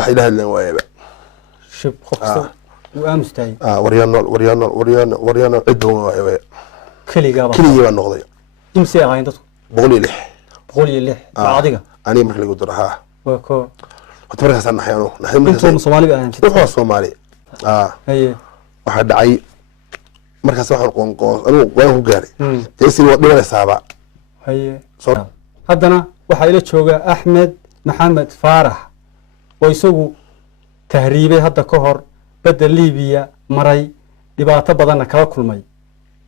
واحد هذا وياه شب خبصة وأمستاي وريانا عدو وياه كلي قابا كلي يبان نقضي إمسي هاي أنت بقولي لح بقولي اللي عادية أنا مخلي قدرها وكو وتبرك سنة نحيانو نحن أنتم صومالي بقى أنت روحوا صومالي هي واحد عي مركز واحد قنقوس أنا وين قاري تيسي ولا سابع هي هذانا وحيلة شوقة أحمد محمد فارح ويسوق تهريبه هذا كهر بدل ليبيا مري dhibaato badan kala kulmay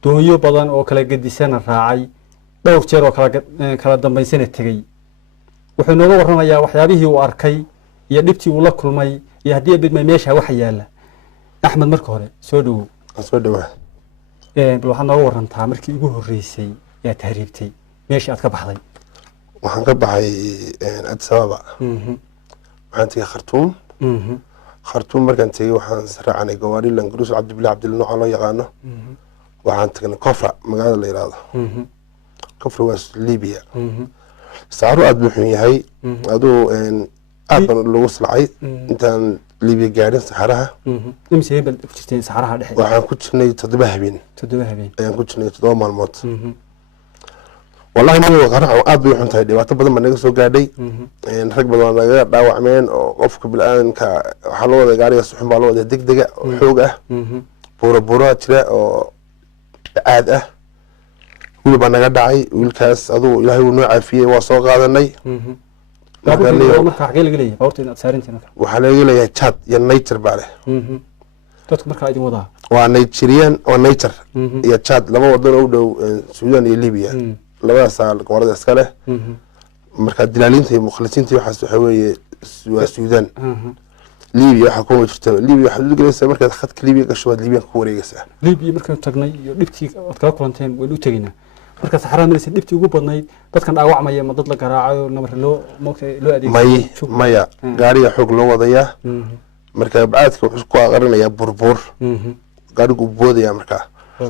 dooyo badan oo kala gedisan raacay dhowr jeer oo kala dambaysan tagay wuxuu nooga warramayaa waxyaabihii uu arkay iyo dhibtii uu la kulmay iyo hadii bidmay meesha wax yaala Axmed marka hore soo dhaw bal waxaan nooga warantaa markii ugu horeysay ee tahriibtay meesha aad ka baxday waxaan ka baxay Addis Ababa waxaan tagay Khartoum خرطوم مركان تيجي وحن سرع عن الجواري لانجروس عبد الله الله يقانه وحن تكن كفر مقالة اللي راضه كفر وس ليبيا سعره أدبحني هاي أدو إن أبن اللي وصل عيد أنت ليبيا قاعدين سحرها نمسي بتشتين سحرها دحين وحن كنت نيجي تدبهبين يعني كنت نيجي تدوم الموت والله ما هو قرع وأبي وحنت هيدي وأعتبر لما نجلس وقاعدي إن ركب بدنا نجار داوع عمين وقفك بالآن كحلوة قاعدي يصحون بالوضع دق حوجة بورا ترى عادة ويل بنا قاعد عاي والكاس أذو إلهي ونوع فيه وصاغ هذا الني قال لي ما حكي لي بورتي أتسارنتي وحلاقي لي تشات يا نيتر بعده تذكر مركز عيد وضع ونيتشريان ونيتر يا تشات لما وضعنا ودو السودان ليبيا لما صار قوارض إسكاله مركز دلالين تي مخلصين تي وحس حوي السودان ليبيا حكومة ترتب ليبيا حدود جلسة مركز أخذت ليبيا كشواد ليبيا كوري جلسة ليبيا مركز تجني لبتي أتكلم كلانتين ولو تجينا مركز حرام مركز لبتي وجوب بدني بس كان أوع مية مضد لك راعي ونمر لو موك لو أدي مية قاري حق لو وضيا مركز بعدك وحسكوا غرنا يا بربور قاري جبود يا مركز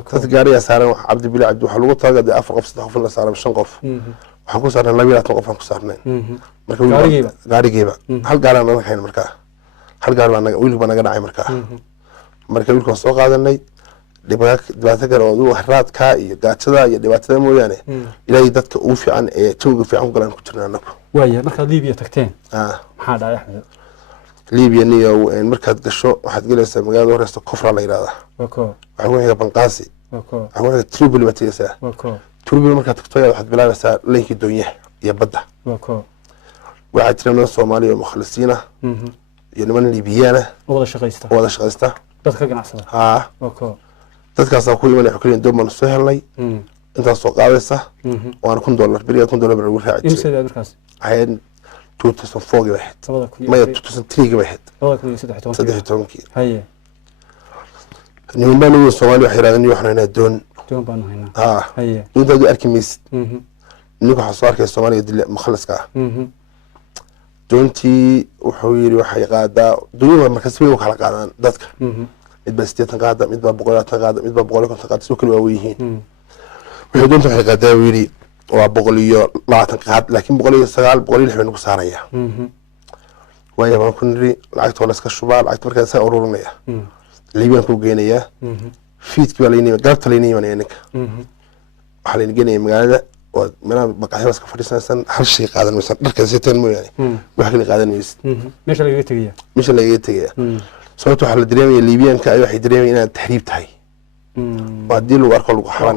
تذ قاري سارة عبد الله عبد الحلو طاقة دي أفرق في صدق سارة بشنقف وحكوا سارة النبي لا توقف حكوا سارنين مركز قاري جيبة هل قاري أنا الحين مركز هل قاري أنا ويل بنا قاعد مركز مركز ويلكم سوق هذا الني دبعتك الوضوء حرات كاي قاعدة دبعتها مو يعني إلى يدك أوفي عن توقف في عمق لنا كترنا نكو ويا مركز ليبيا تكتين هذا يا أحمد ليبيا نيو مركز قشو واحد جلس مقال ورث كفر على إرادة وحكوا هي بنقاسي حكوا هي تروبل متيسة تروبل مركز تكتويا واحد بلا بس لينك الدنيا يبدأ واحد ترى الصومالي ومخلصينه يعني من ليبيانه ولا شغيسته بس كان عسله تذكر كل من يحكي دوم من السهل لي انت سوق قاوسه وانا كنت $1 بريال كنت $1 بالورها عاد امسى مركز عين 2004 واحد ما 2003 واحد صدق هي نيوم بانو الصومالي وحيران يوحنا هنا دون بانو هنا هي انت دو اركميس نيكو حصارك الصومالي دي مخلص كا دونتي وحويري وحي قادا دوني مركز وي وكلا قادان ددك مid 60 qaada mid 100 qaada mid 100 qaada soo kala waayihiin wuxuu doonto waxay qaadaa wiiri waa 120 qaad laakiin 109 160 ku saaraya waaya baan ku niri lacagta la iska shubaa lacagta markaa saa ururinaya liibaan ku geenaya fiidki wala inay gaabta leeyeen ninka waxa la geenay magaalada oo meelaha baqaxyo iska fadhiisanaysan hal shay qaadan maysan dharka siteen mooyane wax kale qaadan maysan meesha laga tagaya sababtoo waxa la dareemay liibiyaanka ay waxay dareemay inaad tahriib tahay baadii lagu arko lagu xaran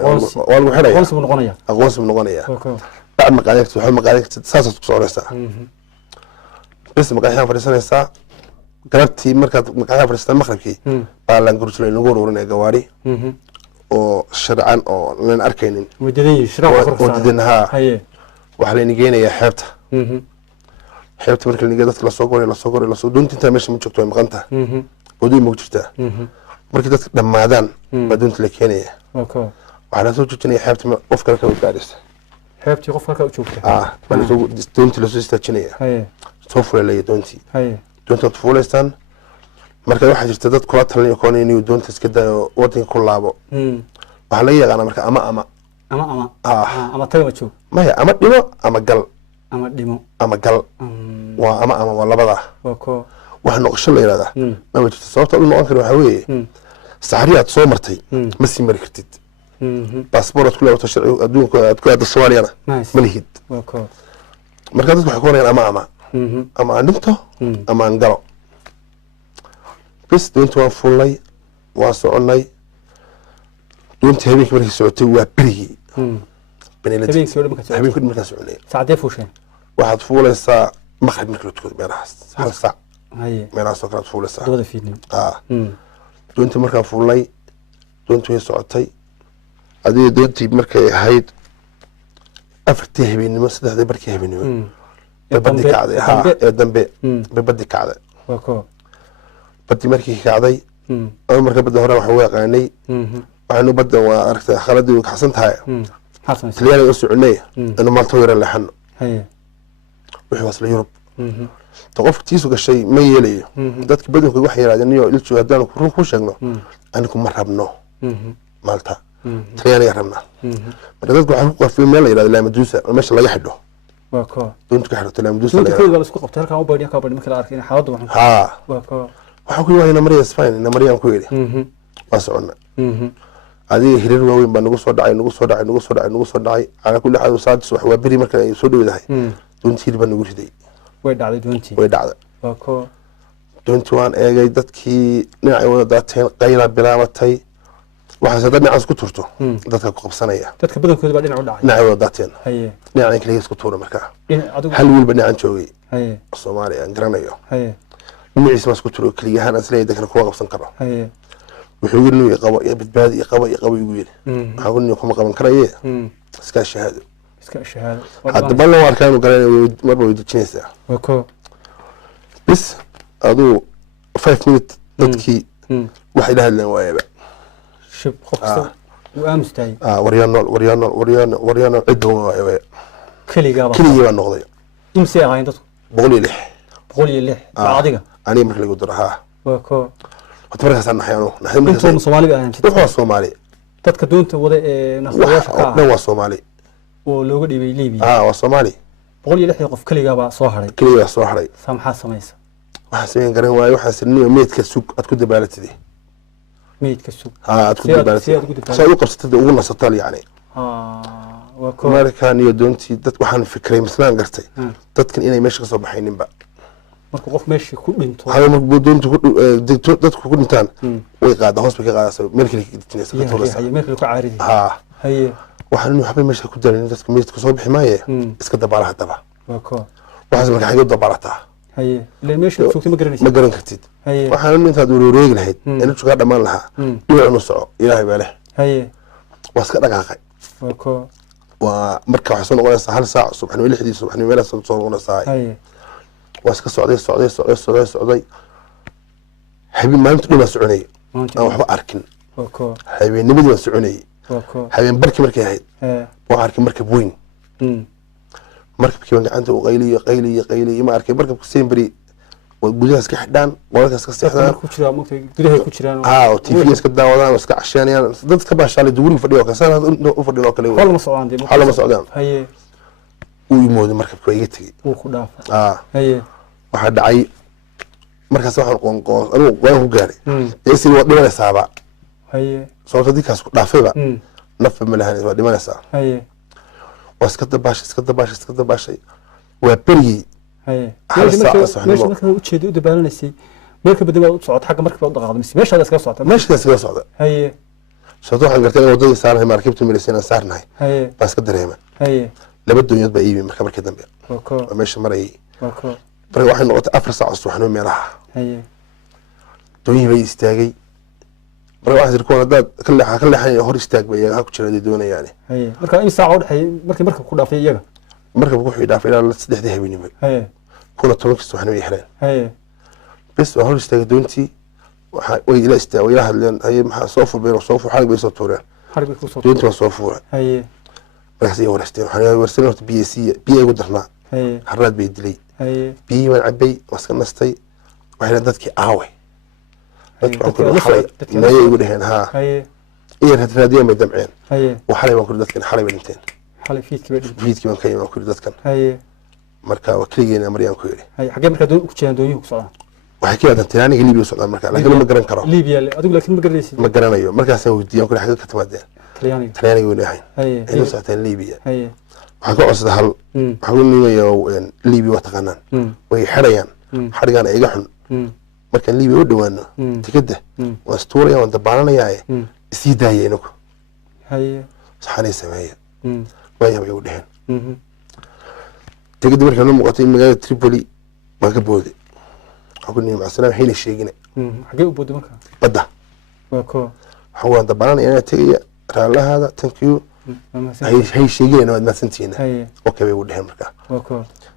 waa lagu xiraya aqoonsi noqonaya bacd maqaadagta waxa maqaadagta saas ku sooraysaa bas maqaayaan fadhiisanaysaa galabtii markaad maqaayaan fadhiistaan maqribkii baa la gursulay lagu ururinay gawaari oo sharcan oo aan arkaynin wadadinaha waxa la ingeynaya xeebta xeebta marka la dadka la soo goray la soo doontinta meesha ma joogto maqanta wadooyin ma jirta markii dadka dhamaadaan badoonta la keenaya waxa la soo joojinaya xeebta qof kale ka gaadhaysa xeebtii qof kale ka joogta bal doonta la soo istaajinaya soo fulay doontii doonta fuulaystaan marka waxa jirta dad kula talinayo koon inuu doonta iska daayo wadanka ku laabo waxa la yaqaan marka ama taga joog maya ama dhimo ama gal ama dhimo ama gal waa ama waa labada waxa noqosho la yiraahdaa ma jirto sababta uu noqon karo waxa weeye saxariyaad soo martay ma sii mari kartid baasaboorad ku leeyahay sharci adduunka aad ku aad Soomaaliyana ma lihid marka dadku waxay ku qorayaan ama aan dhinto ama aan galo bas doonta waan fuulay waan soconay doonta habeenkii markii socotay waa berigii habeenkii markaa soconay saacadee fuusheen waxaad fuulaysaa maqrib markii la tukado meelahaas hal saac meelahaas oo kale aad fuulaysaa dabada fiidnimo doonta markaan fuulay doonta way socotay adiga doontii markay ahayd afartii habeenimo saddexdii barkii habeenimo baddi kacday ee dambe baddi kacday baddi markii kacday ama marka badda hore waxa uu yaqaanay waxaanu badda waa aragtay khaladii ka xasan tahay taliyaan oo soconay inuu maalto yar leexano wixii wasla Yurub qofkiisu gashay ma yeelayo dadka badanku wax yiraahdeen iyo ilcho hadaan ku sheegno anigu ma rabno maalta taliyaan ya rabna marka dadku waxa ku qafay meel la yiraahdo Lamadusa meesha laga xidho doonta ka xidho Lamadusa la isku qabtay halka u baydhiya ka baydhiya marka la arkay xaaladu waxa ku yahay Maria Spain Maria ku yiri waa soconna adiga hirir waaweyn baa nagu soo dhacay ana kulli xad saadis wax waa bari marka ay soo dhawdahay doontii baa nagu riday way dhacday doontii waan eegay dadkii dhinacay wada daateen qayla bilaabatay waxa sadad dhinac isku turto dadka ku qabsanaya dadka badankooda baa dhinac u dhacay dhinacay wada daateen dhinacay kaliya isku tuuro marka hal wiil baa dhinacan joogay Soomaaliya aan garanayo dhinaciisa isku tuuro kaliya ahaan asleey dadka ku qabsan karo wuxuu yiri inuu qabo badbaadi qabo igu yiri waxa uu inuu kuma qaban karaye iska shahaado hadda ballan waa arkaan garanay marba way dejinaysaa bis aduu 5 minutes dadkii wax ila hadlaan waayaba shib qofka uu aamustay wariyano cido waayaba kaliya baa noqday imsi ahayn dadku 106 adiga ani markii lagu daraha markaas aan naxayno intuu Soomaali baa wuxuu Soomaali dadka doonta wada ee naqdayaasha ka waa Soomaali oo looga dhibay Liibiya waa Soomaali 106 qof kaliya baa soo haray samxa samaysa waxa sameyn garan waayo waxa sirniyo meedka sug ad ku dabaalatay meedka sug ad ku dabaalatay soo u qabsatay ugu nasatal yani waa markaan iyo doontii dad waxaan fikray mislaan gartay dadkan inay meesha ka soo baxayninba marka qof meeshii ku dhinto hada markuu doontu dadku ku dhintaan way qaada hoos bay qaadaysaa meel kale ka dejinaysa ka toolasa meel kale ku caaridi haye waxaan inuu xabay meesha ku darin dadka meesha soo bixi maaye iska dabaalaha daba waxaas marka xaga dabaalata haye ilaa meesha joogtay ma garan kartid waxaan intaad urureegi lahayd inuu joog dhamaan lahaa dhinacu soco ilaahay baa leh haye waska dhaqaaqay waa marka waxa soo noqonaysa hal saac subaxnimo 6 subaxnimo meel soo noqonaysa haye واسك صعدي حبيب ما انت ما سعوني او وحبا اركن حبيب نبدي ما سعوني حبيب بركي مركي هيد واركن مركب وين مركب كيما عنده قيلي ما اركن مركب كسين بري وجودها اسك خدان ولكن اسك سيخدان ku jira markay gudaha ku jiraan TV iska daawadaan iska cashanayaan dadka baashaale duuri fadhiyo ka sanad u fadhiyo kale hal ma socdaan haye uu yimid markabka iga tagay uu ku dhaafay haye waxa dhacay markaas waxaan qoonqoon anigu waan ku gaaray eesii waa dhimanaysaaba haye sababta dikaas ku dhaafayba naf ma lahayn waa dhimanaysaa haye waa iska dabaashay waa berigi haye meesha markaa u jeedo u dabaalanaysay meelka badaba u socod xagga markaba u dhaqaaqday meesha iska socota haye sababta waxaan gartay in wadadii saarnahay markabtu milisana saarnahay haye baa iska dareema haye laba doonyood baa iibin markii dambe waa meesha marayay marka waxay noqotay 4 saac subaxnimo meelaha haye doonyi bay istaagay marka waxaan jirkoon hadaad ka leexan hor istaag bay iyaga ku jira doonayaan haye marka in saac u dhaxay markii ku dhaafay iyaga marka wuxuu dhaafay ilaa 3 habeenimo haye kuna 10 subaxnimo xireen haye bas hor istaagay doontii waxa way ila istaagay ila hadleen haye maxaa soo furbeero soo fur xarig bay soo tuureen xarig bay ku soo doontii soo furay haye markaas ay wareysteen waxaan warsan horta biyo ugu darnaa haye harad bay dilay haye biyo waan cabay waska nastay waxay dadkii aaway dadkii ma ugu dhaheen ha haye iyo raadiyo ma damceen haye waxay waan ku dadkan xalay dhinteen xalay fiidkii baan ka imaan ku dadkan haye marka waa kaligeena mariyaan ku yiri haye xagee marka doon ku jiraan dooniyuhu ku socdaan waxay ka yaadan tiraaniga liibiya socdaan markaa laakiin ma garan karo liibiya adigu laakiin ma garanaysid ma garanayo markaasaan weydiiyaan kule xagee ka timaadeen tiraaniga weyna ahayn ay la socoteen liibiya waxaan ka codsaday hal waxaan ku nimayaa liibiya waa taqaanaan way xidhayaan xadhigaan iga xun markaan liibiya u dhowaano tikada waan istuuraya waan dabaalanayaaye isii daaya inagu saxanay sameeya waaya way u dheheen tikada markaa noo muuqatay in magaalada Tripoli baan ka booday waxaan ku nimi macasalaam hayna sheegina xagee u booday markaa badda waxaan waan dabaalanaya inaa tegaya raalahaada thank you hay sheegina waad mahadsantihiina okay bay u dheheen markaa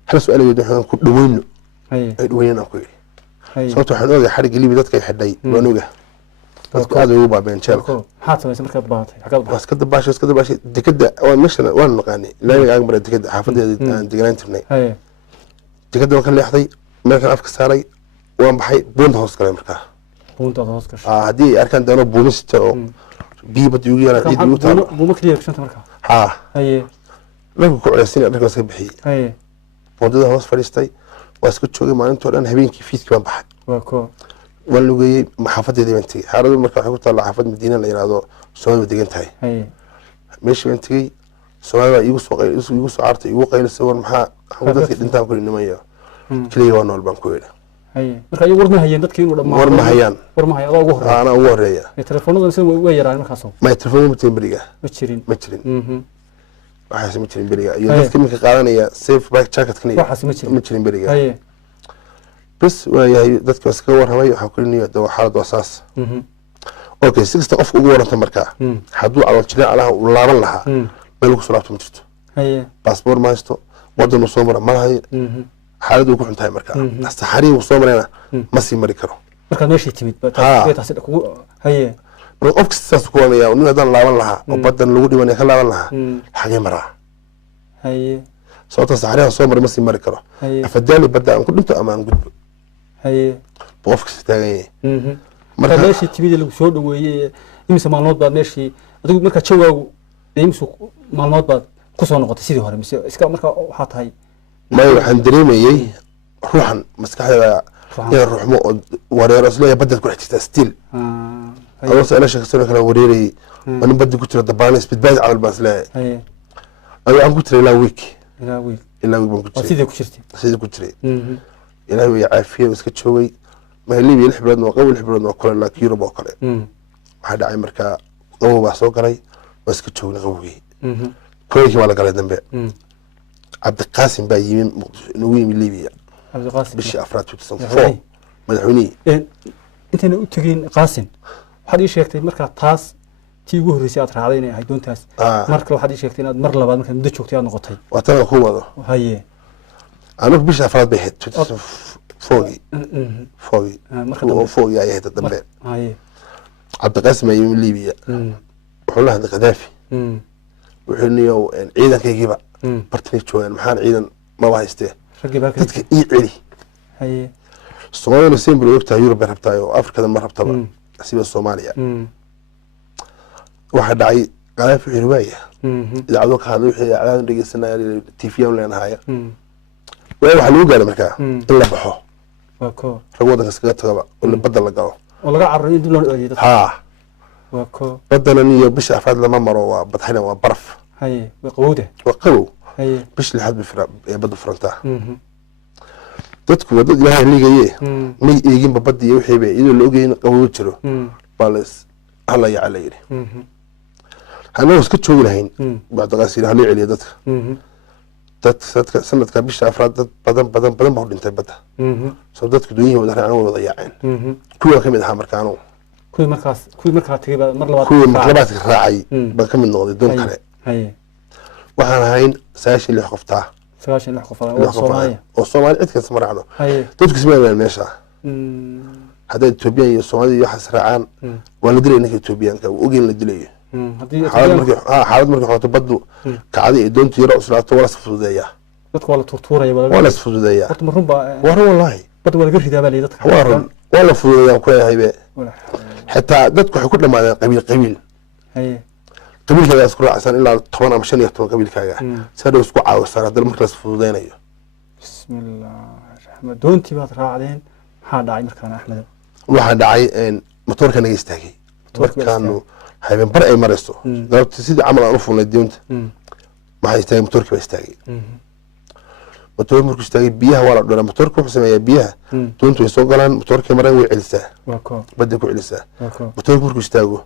hal su-aal waxaan ku dhaweyno ay dhaweynaan ku yidhi sababta waxaan ogahay xadhigga liibiya dadka ay xidhay waan ogahay dadku aad ugu baabeen jeelka maxaad samaysay markaad baahatay xaggaad waa iska dabaashay dekada waan meeshan waan naqaanay laamiga ag maray dekada xaafadeeda aan deganaan jirnay dekada waan ka leexday meelkan afka saaray waan baxay buunta hoos galay markaa buuntaad hoos gashay haddii ay arkaan doono buumista oo biyo badda igu yeelaan ciid igu taalo buuma kaliya gashanta markaa dhanka ku culeysin dhanka iska bixiyey buundada hoos fadhiistay waa iska joogay maalintoo dhan habeenkii fiidkii baan baxay waan lugeeyey xaafadeedii baan tegey xaaladu marka waxay ku taalla xaafad madiina la yidhaahdo Soomaali waa degan tahay meeshii baan tegey Soomaali baa igu soo caartay igu qaylisay war maxaa dadkii dhintaan ku nimayo kaliya waa nool baan ku yidhi marka ay war ma hayeen dadkii inuu dhammaan war ma hayaan adaa ugu horeeya ana ugu horeeya telefoonada sida way yaraan markaas ma telefoon ma tiin bariga ma jirin waxaas ma jirin bariga iyo dadka minka qaadanaya safe back jacket kan waxaas ma jirin bariga bas waayahay dadka iska warramay waxa ku niyo dad xaalad wasaas okay sixta qof ugu waranta markaa haduu calool jiray alaha u laaban lahaa meel ku soo laabto ma jirto passport ma haysto wadan soo mara ma lahayn xaaladu ku xuntahay markaa saxariin uu soo marayna ma sii mari karo marka meeshii timid taas kugu marka qofka sidaas ku wanaya nin haddaan laaban lahaa oo badan lagu dhibanaya ka laaban lahaa xagee maraa sababta saxariin soo maray ma sii mari karo afadaali badda aan ku dhinto ama aan gudbo qofka si taagan yahay marka meeshii timid lagu soo dhaweeyay imisa maalmood baad meeshii adigu marka jawaagu imisa maalmood baad ku soo noqotay sidii hore mise iska marka waxa tahay ما waxaan dareemayay ruuxan maskaxda iyo ruuxmo wareer isla badad ku xigta still oo soo ilaashay soo kala wareeray waan badda ku jira dabaanis badbaad camal baas leeyahay aan ku jiray ilaa week baan ku jiray sidii ku jiray ilaahay way caafiyo iska joogay ma liibiya lix bilood oo qawl lix bilood oo kale la Europe oo kale waxa dhacay marka qabow baa soo galay waa iska joognay qabowgii kooyinka wala galay dambe عبد القاسم بقى يمين نويم ليبيا عبد القاسم بشي افراد فوق مدحوني انت تجين قاسم waxaad ii sheegtay marka taas tii ugu horeysay aad raacday inay ahayd doontaas marka waxaad ii sheegtay inaad mar labaad marka muddo joogtay aad noqotay waa tan ku wado haye anigu bishii afraad bay ahayd foogi ay ahayd dambe haye cabdiqaasim ayuu liibiya wuxuu la hadlay qadaafi wuxuu niyow ciidankaygiiba bartay joogan maxaan ciidan ma haystee dadka ii celi haye Soomaaliya simple waqti Europe rabtaa oo Afrika ma rabtaba sida Soomaaliya waxa dhacay qadaafi xirwaaya idaacado ka hadlay wixii caadan dhageysanay TV aan leenahay waxa lagu gaaray markaa in la baxo ragooda iskaga tagaba oo badda la galo oo laga carro in dib loo eeyo badana niyo bisha afraad lama maro waa badxina waa baraf haye qawowda qabow bish lixaad bifra badda furanta dadku wadada ilaahay ligaye may eegin badda iyo wixii bay idoo la ogeyn qabow jiro balas alla ya calayri hanoo iska joogi lahayn baad qasiir hal celiya dadka sanadka bisha afraad dad badan baa dhintay badda soo dadku dunyada wada raacaan wada yaaceen kuwa kamid ahaa markaano kuwi markaa tagay mar labaad raacay baa kamid noqday doon kale waxaan ahayn 96 qoftaa 96 qof oo Soomaali cid kasta maracno dadku ismaalaan meesha هذا إثيوبيان الصومالي يحس رعان والدري إنك إثيوبيان كوجين للدلية حاولت مركي حاولت بدو كعادي دون تيرا أسرعته ولا صفر ذايا بدك ولا تورتورة يا ولا صفر ذايا بدك مرهم بقى وهو والله بدك ولا قرش ده بالي بدك ولا صفر ذايا كويه هيبة حتى بدك حكونا مع قبيل قبيل كذا أذكر عشان إلا طبعا مشان يحتوى قبيل كذا سادة أسبوع أو سنة ده المركز صفر ذايا بسم الله الرحمن دون تبغى ترى علين maxaa dhacay markaan axmed waxaa dhacay motoorka naga istaagay markaanu habeen bar ay marayso galabtii sidii camal aan u fulnay doonta maxaa istaagay motoorkii baa istaagay motoorka markuu istaagay biyaha waa la dhoraa motoorka wuxuu sameeyaa biyaha doontu way soo galaan motoorkii mareen way celisaa badda ku celisaa motoorka markuu istaago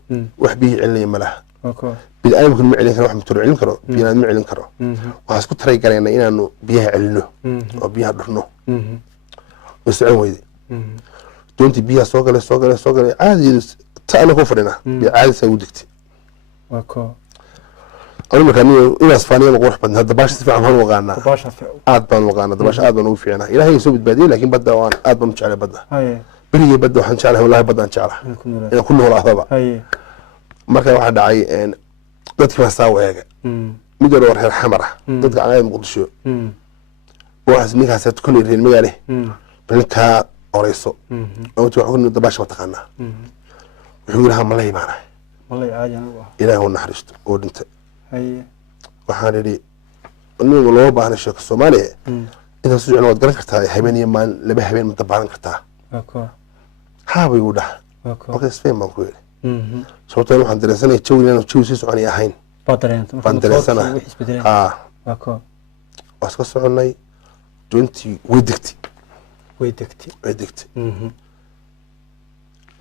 wax biyihii celinaya ma laha biniaadamkuna ma celin karo wax motoor celin karo biniaadam ma celin karo waxaan isku taray galeena inaanu biyaha celino oo biyaha dhurno way socon weyday doontii biyaha soo galay caadi ta ana ku fadhina biyo caadi saa ugu degtay anu markaa inaas faaniyada qurux badna hadda baasha si fiican waan waqaanaa aad baan waqaanaa dabaasha aad baan ugu fiicnaa ilaahay soo badbaadiyey laakiin badda waan aad baan u jeclay badda berigii badda waxaan jeclahay wallahi baddaan jeclaha inaan ku noolaadaba marka waxaa dhacay dadkii baa saa u eega mid yar oo reer xamar ah dadka canaayad muqdisho waxaas ninkaas koley reer magaale ninkaa oreyso dabaasha ma taqaanaa wuxuu yidhi ha malay baana ilaahi u naxariisto oo dhintay waxaan idhi niga looma baahna sheeko soomaaliya intaad su jeclan waad garan kartaa habeen iyo maalin laba habeen ma dabaalan kartaa haabay u dhaha marka spain baan ku yidhi sababtoo waxaan dareensanaya jawi inaan jawi sii soconay ahayn baan dareensanaha waa iska soconnay doontii way degtay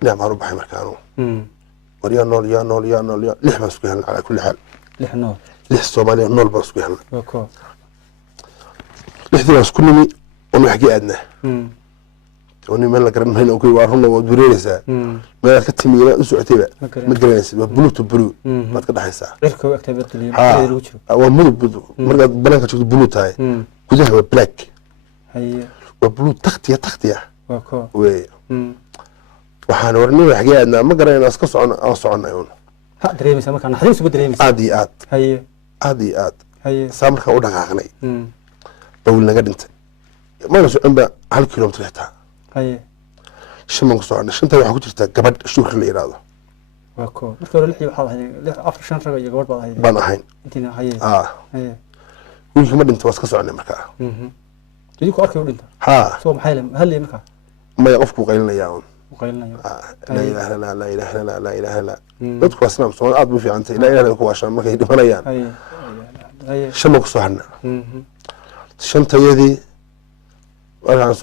dhinac baan u baxay markaanu war yaa nool lix baan isku helnay calaa kulli xaal lix soomaaliya nool baan isku helnay lixdii baan isku nimi oon wax ka aadnaa oni meel la garan mayno waa runna waad wareereysaa meelaad ka timi inaad u socotayba ma garanaysid waa blue to blue baad ka dhaxaysaa waa mudug markaad banaanka joogto blue tahay gudaha waa black waa blue taktiya wey waxaan warnay wax ka aadnaa ma garanayna iska socono aan soconay un aad iyo aad saa markaan u dhaqaaqnay bawil naga dhintay mana soconba 1 kilomitr xitaa shan baan ku soo hadhnay shantaa waxaa ku jirta gabadh shukri la yidhaahdo baan ahayn wiilkii ma dhinta waa iska soconay markaa maya qofkuu qaylinayaa un laa ilaaha illallah dadku waa islaam soomaali aad bu fiicantay ilaa ilaah ku waashaan markay dhimanayaan shan baan ku soo hadhnaa shantayadii markaan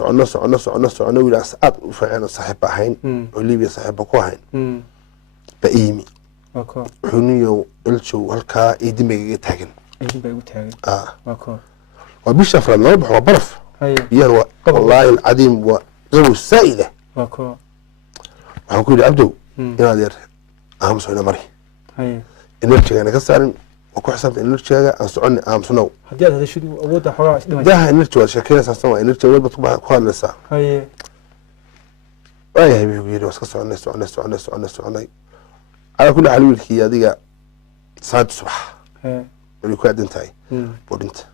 soconno wiil aad u fiican saaxiib ahayn oo libiya saaxiibba ku ahayn ba iyimi wuxuu niyow iljow halkaa idinbaygaga taagan waa bisha afraad lama baxo waa baraf biyahan waa wallaahi alcadiim waa qabow saa'ida waxaan ku yidhi cabdow inaad yar aamuso ina mari enerjigana ka saarin waa ku xisaabta enerjigaga aan soconni aamusnow daha enerji waad sheekeynaysaa sama enerji awood baad ku hadlaysaa waayahay buu yidhi waa iska soconay calaa kulli xaal wiilkii adiga salaadii subax way ku aadan tahay buu dhinta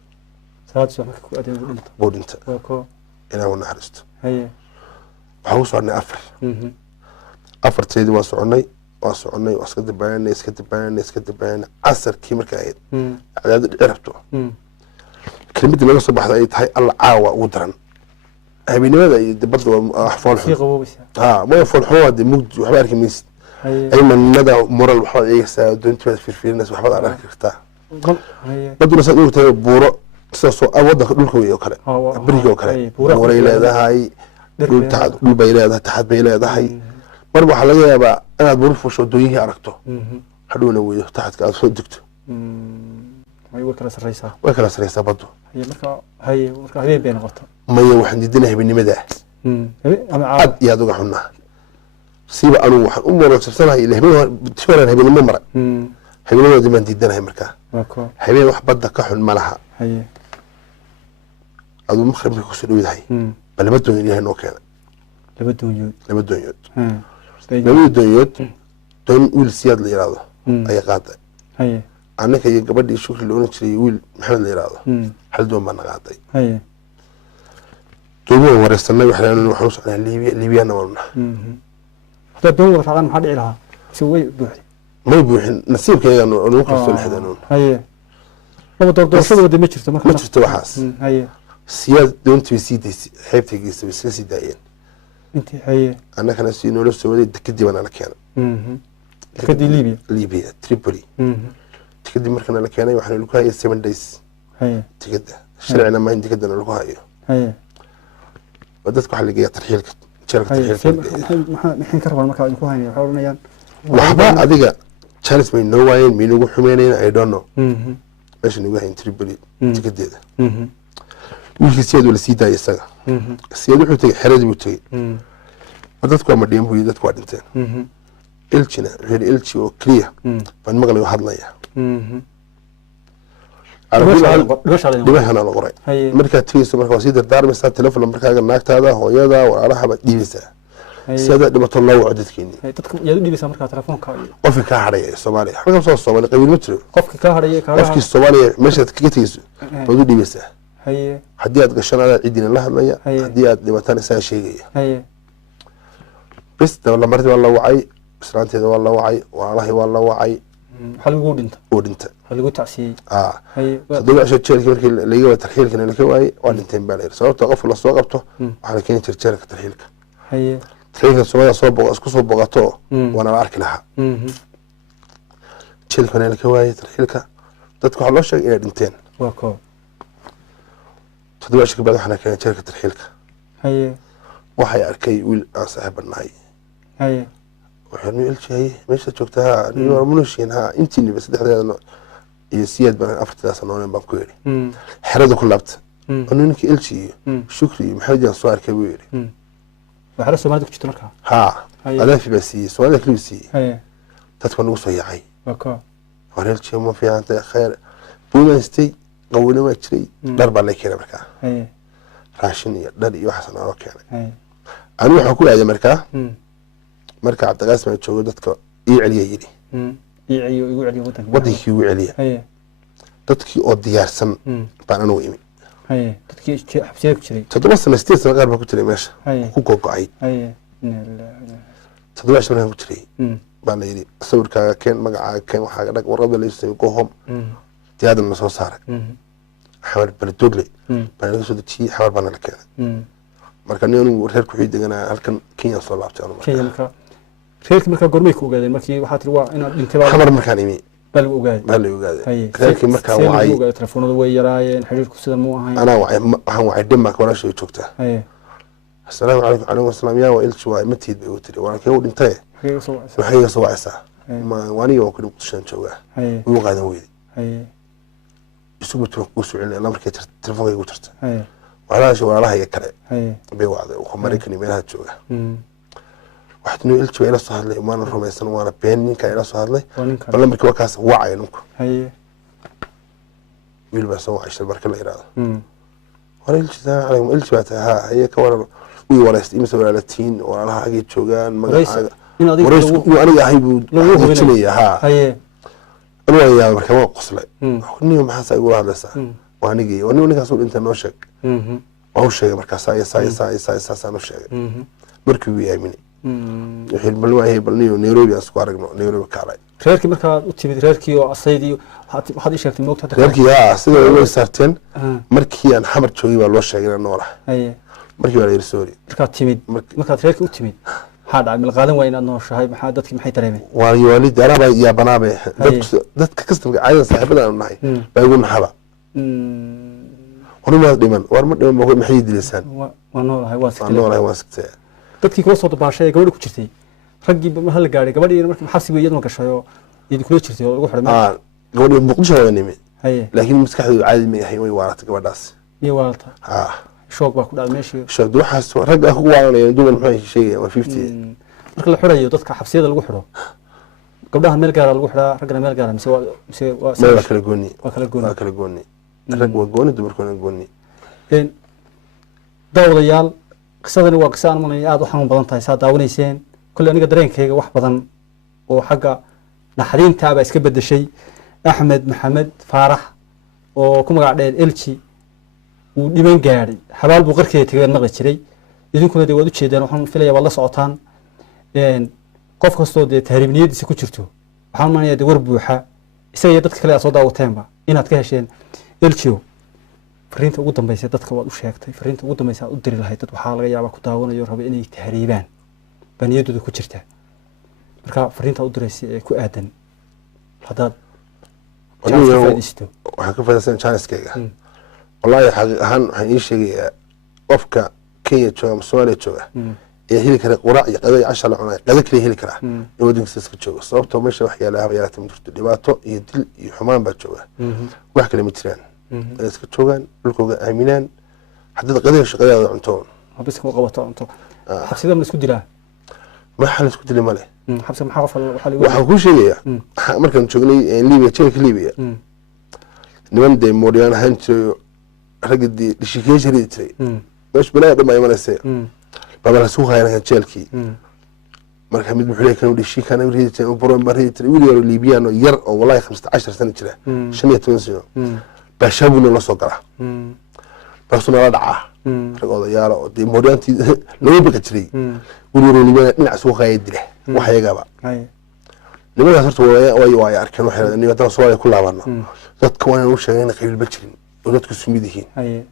ilaahi u naxariisto waxaa ku soconnay afarteedii waan soconnay waa iska dabaanay casarkii marka ahayd cadaadda dhici rabto kelmadii laga soo baxda ay tahay alla caawa ugu daran habeenimada iyo dibadda waa foolxun maya foolxun waa dee mugdi waxba arki maysid aymanimada moral waxbaad eegaysaa doontii baad firfirinaysa waxbaad arki kartaa badduna saad ogtahay buuro sidaasoo waddanka dhulka wey oo kale beriga oo kale buuray leedahay dhul bay leedahay taxad bay leedahay marba waxaa laga yaabaa inaad buur fusho dooyihii aragto hadhowna weydo taxadka aad soo degto way kala sareysaa baddu maya waxaan diidana habeennimadaa aad iyo aad uga xunnaa siiba anugu waxaan u morogsabsanahay ila tii horaan habeenimo maray habeennimadoodii baan diidanahay markaa habeen wax badda ka xun ma laha aduu maqribka kusoo dhowdahay ba laba doonyood ilahay noo keenay laba doonyood labadii doonyood doon wiil siyaad la yidhaahdo ayaa qaaday annaka iyo gabadhii shukri la oran jiray wiil maxamed la yidhaahdo hal doon baa na qaaday doomi waan wareysanay waxaan u socnaa liibiyana waanu nahay may buuxin nasiibkayga nagu kalsoo lexdanuun ma jirto waxaas siyaad doontii bay sii daysay xeebtay geysay bay iska sii daayeen intii haye annagana si noola soo waday dekadii baa nala keenay dekadii Libya Tripoli dekadii markana la keenay waxaan lagu hayay 7 days haye dekada sharcina ma hindi dekadana lagu hayo haye dadku waxa laga tarxiilka jeelka tarxiilka maxay ka rabaan marka ay ku haynayaan waxa oranayaan waxba adiga Charles may no way mi nagu xumeynayna I don't know meesha nagu hayn Tripoli dekadeeda wiilkii siyad wala sii daayay isaga siyad wuxuu tagay xeradii buu tagay dadku waa madhiyan buu dadku waa dhinteen ilchina wuxuu ilchi oo clear baan maqlay oo hadlaya dhibahana la qoray markaa tagayso markaa sii dardaarmaysaa telefoon markaaga naagtaada hooyada walaalaha baad dhiibaysaa sida dhibato loo waco dadkeeni dadka yaad u dhiibaysaa markaa telefoonka qofka ka hadhaya Soomaaliya halka soo Soomaaliya qabiil ma jiro qofka ka hadhaya qofkii Soomaaliya meesha kaga tagayso baad u dhiibaysaa haye haddii aad gashanada cidina la hadlaya haddii aad dhibataan isaa sheegaya haye bas dawla martii waa la wacay islaanteeda waa la wacay walaalahay waa la wacay waxa lagu dhinta oo dhinta waxa lagu tacsiyay haye dadku asha jeelka markii laga wada tarxiilkana la ka waayay waa dhinteen baa leeyahay sababtoo qof la soo qabto waxa la keenay jeelka tarxiilka haye tarxiilka Soomaaliya soo boqo isku soo boqato wana la arki lahaa jeelkana la ka waayay tarxiilka dadku waxa loo sheegay inay dhinteen waa ko toddobaadkii baad waxna keenay jeelka tarxiilka haye waxay arkay wiil aan saaxiibanahay haye waxaan ilchiyay meesha joogtaa niyo munushin ha intii bas saddexdeedna iyo siyad baan afartaas nooleen baan ku yiri xerada ku laabta ninka ilchiyo shukri maxay jaan soo arkay buu yiri waxa Soomaaliya ku jirta markaa ha adaafi basi Soomaaliya klibsi haye dadku nagu soo yaacay waka wareelchi ma fiicanta khayr buumaystay qawna ma jiray dhar baa la keenay markaa haye raashin iyo dhar iyo waxsan oo keenay haye anigu waxaan ku aaday markaa marka Cabdiqaasim ay joogo dadka ii celiyay yiri igu celiyo wadankii uu celiya haye dadkii oo diyaarsan baan anu imi haye dadkii xabsiga ku jiray 7 sano 8 sano qaar baa ku jiray meesha ku go'ay haye 7 sano ku jiray baan yiri sawirkaaga keen magacaaga keen waxaaga dhag warqada la soo go home diyaadana soo saaray xawar baldogle baan laga soo dejiyay xawar baan la keenay marka anigu reer ku xiddigana halkan Kenya soo laabtay anu marka reerkii markaa gormay ku ogaadeen markii waxaa tiri waa inaad dhintay baa xamar markaan imi bal ogaadeen reerkii markaa wacay telefoonada way yaraayeen xiriirku sida mu ahayn ana waxaan wacay Denmark walaashay joogtaa assalaamu calaykum alaykum asalaam yaa waa ilchi waa matiid bay u tiri walaalkay uu dhintay waxay soo wacaysaa ma waaniga oo ku qushan jooga uu qaadan weeyay isugu tiro ku soo celin markay telefoonka igu jirta walaalaha kale bay wacday oo Mareykan meelaha jooga waxaad noo ilchi ila soo hadlay maana rumaysan waana been ninka ila soo hadlay bal markii wakaas wacay ninku wiil baa soo wacay marka la yiraahdo wala ilchi alaykum ilchi baa ha ay ka waran uu walaastay imisa walaalatiin walaalaha ay joogaan magacaaga aniga ahay buu lagu hubinaya anu ayaa marka waa qoslay niyo maxaa igu hadlaysaa waanigii ninkaas uu inta noo sheeg oo sheegay marka saa noo sheegay markii uu yaamini wixii balwaahay balniyo Nairobi asku aragno Nairobi kaalay reerkii markaa u timid reerkii oo asaydii waxaad ii sheegtay moogta reerkii sida ay saarteen markii aan xamar joogay baa loo sheegay inaan noolahay markii waa la yiri markaa timid markaa reerkii u timid maxaa dhacay mil qaadan waa inaad nooshahay maxaa dadkii maxay dareemeen waa waalid araba ya banaabe dadka kastamka caayada saaxiibada aan nahay baa igu naxaba warma dhiman maxay dilisaan waa noolahay waa sigtay dadkii kula soo dabaashay gabadha ku jirtay raggii ma hal gaaray gabadhii markii xabsiga iyadoo gashay oo iyadii kula jirtay oo lagu xiray gabadhii muqdisho waa nimi laakiin maskaxdeedu caadi ma yahay way waarata gabadhaas iyo waarata shoog baa ku dhacay meeshii shoog waxaas rag ku waalanayeen duban maxay sheegayaan waa 50 marka la xirayo dadka xabsiyada lagu xiro gabdhaha meel gaar ah lagu xiraa ragna meel gaar ah mise waa kala gooni rag waa gooni dumarkuna gooni daawadayaal qisadani waa qisa aan manay aad u xanuun badan tahay saa daawanayseen kulli aniga dareenkayga wax badan oo xagga naxariinta baa iska bedeshay Axmed Maxamed Faarax oo ku magac dheer Elchi uu dhiman gaaray xabaal buu qarkeeda tagay naqay jiray idinkuna waad u jeedaan waxaan filayaa wala socotaan qof kastoo tahriibniyadiisa ku jirto waxaan manayaa war buuxa isaga dadka kale soo daawateenba inaad ka hesheen Elchi fariinta ugu dambaysa dadka waad u sheegtay fariinta ugu dambaysa aad u diri lahayd dad waxaa laga yaabaa ku daawanayo raba inay tahriibaan baniyadooda ku jirta marka fariinta u diraysa ee ku aadan haddaad waxaan ka faa'iidaysan chanskeyga wallahi xaqiiq ahaan waxaan ii sheegayaa qofka Kenya jooga ama Soomaaliya jooga ee heli kara quraac iyo qado iyo cashar la cunay qado kale heli kara in waddankiisa iska joogo sababtoo meesha wax yaalaha yaalaha ma jirto dhibaato iyo dil iyo xumaan baa jooga wax kale ma jiraan ay iska joogaan dhulkooda aaminaan haddii qadada shaqadeeda cunto habis ka qabato cunto xabsida ma isku dilaa ma xal isku dilay male xabsi maxaa qof waxaan ku sheegayaa markaan joognay Liibiya jeelka Liibiya niman day moodiyaan ahaan jiray ragidii dhishikeesh ridii jiray meesh balaa dhama imanaysa baba la soo hayaan jeelkii marka mid muxuu leeyahay dhishi kana ridii jiray oo boron barii jiray wiil yar Liibiyaan oo yar oo wallahi 15 sano jira 15 sano bashabuna la soo gala basuna la dhaca rag odayaal oo day moodiyaantii loo biqi jiray wiil yar Liibiyaan dhinac soo hayay dile wax yagaba nimankaas horta way arkeen waxay nimanka Soomaaliya ku laabano dadka waan u sheegay in qayb ba jirin oo dadku sumid yihiin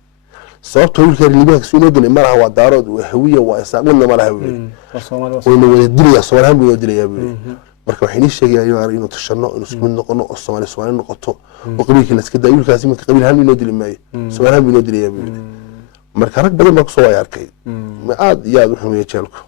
sababtoo wiilka Liibiyaanka soo noqday malaha waa daarood waa hawiye waa isaaqna malaha wiil Soomaaliya way dilaya Soomaaliya way dilaya marka waxay sheegayaan inuu tashano inuu isku mid noqono oo Soomaaliya noqoto oo qabiilkii la iska daa wiilkaasi mid qabiil ahaan inuu dilmay Soomaaliya inuu dilaya marka rag badan baa ku soo arkay ma aad iyo aad u xumeeyay jeelku